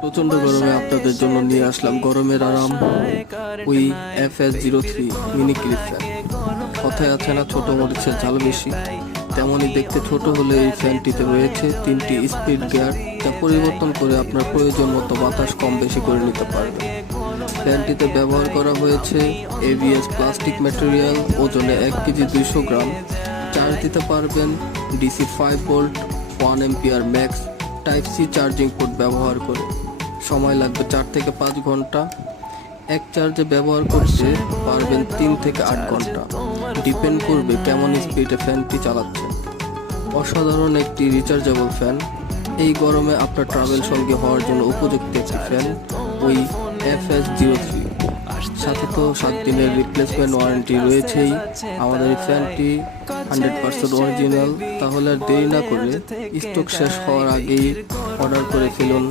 প্রচন্ড গরমে আপনাদের জন্য নিয়ে আসলাম গরমের আরাম we FS03 mini clip fan. কথায় আছে না, ছোট মরিচের ঝাল বেশি, তেমনই দেখতে ছোট হলে এই ফ্যানটিতে রয়েছে 3টি স্পিড গিয়ার, যা পরিবর্তন করে আপনার প্রয়োজন মতো বাতাস কম বেশি করে নিতে পারবে। ফ্যানটিতে ব্যবহার করা হয়েছে ABS প্লাস্টিক ম্যাটেরিয়াল, ওজনে 1 কেজি 200 গ্রাম। চার্জ দিতে পারবেন DC 5 volt 1 ampere max type C charging port ব্যবহার করে। সময় লাগবে 4 থেকে 5 ঘন্টা। এক চার্জে ব্যবহার করতে পারবেন 3 থেকে 8 ঘন্টা, ডিপেন্ড করবে কেমন স্পিডে ফ্যানটি চালাচ্ছেন। অসাধারণ একটি রিচার্জেবল ফ্যান, এই গরমে আপনার ট্রাভেল সঙ্গী হওয়ার জন্য উপযুক্ত একটি ফ্যান উই FS03। সাথে তো 7 দিনের রিপ্লেসমেন্ট ওয়ারেন্টি রয়েছেই। আমাদের এই ফ্যানটি 100% অরিজিনাল। তাহলে আর দেরি না করে স্টক শেষ হওয়ার আগেই অর্ডার করে ফেলুন।